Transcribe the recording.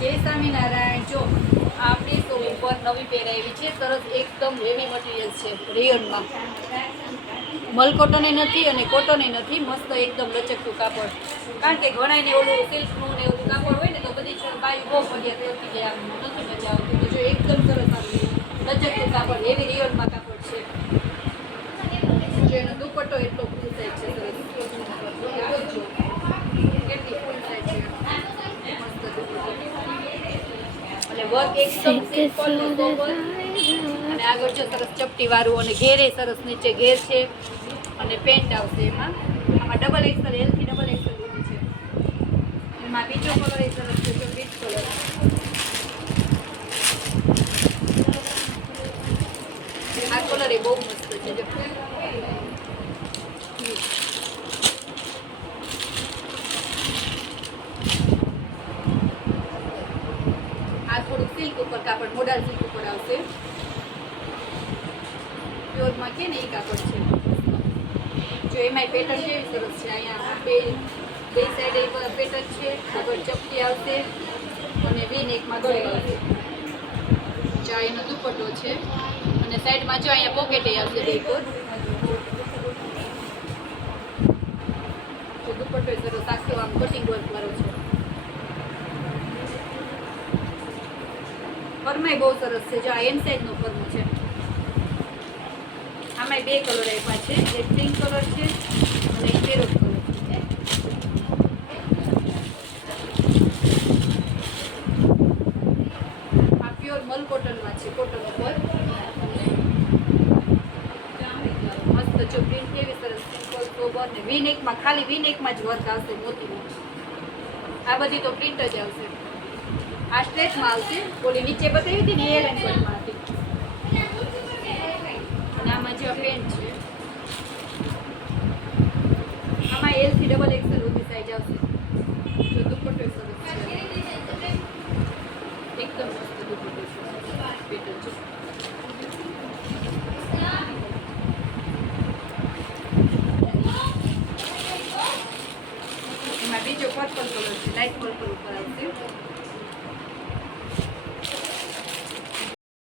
જય સ્વામિનારાયણ. જો આપણી તો ઉપર નવી પહેરાવી છે, સરસ એકદમ હેવી મટીરિયલ છે, રેયનમાં મલ કોટન નથી અને કોટન નથી, મસ્ત એકદમ લચકતું કાપડ. કારણ કે ઘણાને ઓલું સિલ્કનું ને ઓલું કાપડ હોય ને તો બધી બાયું બહુ ફરિયાદ રહેતી કે આમ નથી મજા આવતી. તો જો એકદમ સરસ આવી લચકતું કાપડ, હેવી રેયનમાં કાપડ છે. જો એનો દુપટ્ટો એટલો ફૂલ સાઈઝ છે, સરસ કેટલી ફૂલ સાઈઝ છે, મસ્ત દુપટ્ટો અને વર્ક એકદમ સિમ્પલ ને સોબર. અને આગળ જો સરસ ચપટી વાળું અને ઘેરે સરસ નીચે ઘેર છે અને પેન્ટ આવશે એમાં. આમાં ડબલ એક્સેલ, એલ થી ડબલ એક્સેલ લીધી છે. એમાં બીજો કલર એ સરસ છે, જો પીચ કલર. આ કલર એ બહુ મસ્ત છે. જો આ થોડુંક સિલ્ક ઉપર કાપડ, મોડાલ સિલ્ક ઉપર આવશે. પ્યોરમાં કે ને એ કાપડ છે. જો એમાંય પેટર્ન કેવી સરસ છે. અહીંયા બે સાઈડ પેટર્ન છે, આગળ ચપટી આવશે અને વી નેકમાં ગળે આવશે. જો એનો દુપટ્ટો છે અને સાઈડમાં જો અહીંયા પોકેટ આવશે બે કોર. જો દુપટ્ટો સરસ આખો આમ કટિંગ વર્ક વાળો છે. ફરમાય બહુ સરસ છે. જો આ એમ સાઈઝનો ફરમો છે. આમાં બે કલર આપ્યા છે, એક પિંક કલર છે અને એક પેરોટ કલર છે. આ પ્યોર મલ કોટનમાં છે, કોટન ઉપર મસ્ત. જો પ્રિન્ટ કેવી સરસ, સિમ્પલ સોબર ને વી નેકમાં, ખાલી વી નેકમાં જ વર્ક આવશે મોતીનું. આ બધી તો પ્રિન્ટ જ આવશે. આ સ્ટ્રેચમાં આવશે. ઓલી નીચે બતાવી હતી ને એ લાઈન કટમાં હતી. અને આમાં જે પેન્ટ છે, આમાં એલ થી ડબલ એક્સેલ સુધી સાઈઝ આવશે. જો દુપટ્ટો સરસ છે, એકદમ મસ્ત દુપટ્ટો છે, પેટર્ન છે. એમાં બીજો પર્પલ કલર છે, લાઇટ પર્પલ ઉપર આવશે.